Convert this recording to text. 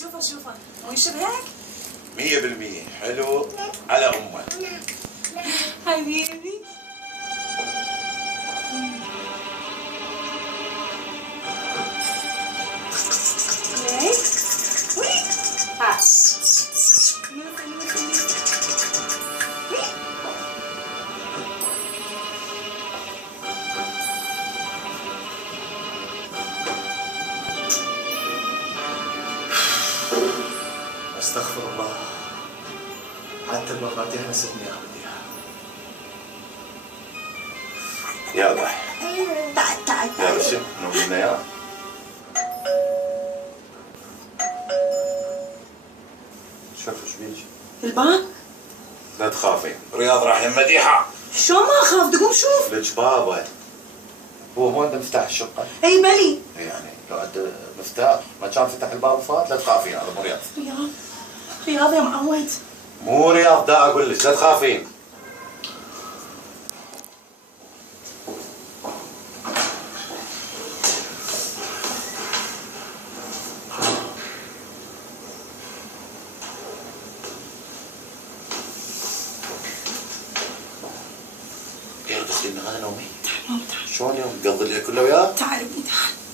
شوفه مو يشبهك؟ 100% حلو على امه. حبيبي ها استغفر الله، حتى المفاتيح نسيتني اخذ اياها. يلا تعال يلا شوف نومينا يا شوف ايش بيجي. الباب. لا تخافي، رياض راح مديحه. شو ما اخاف؟ تقوم شوف. لك بابا هو مو عنده مفتاح الشقه؟ اي بلي. يعني لو عنده مفتاح ما كان فتح الباب وفات. لا تخافين، هذا مو رياض. رياض يا معود. مو رياض، دا اقول لك لا تخافين. يا اختي ان هذا نومي. تعال ماما تعال. شلون اليوم تقضي الليل كله وياه؟ تعال ابني تعال.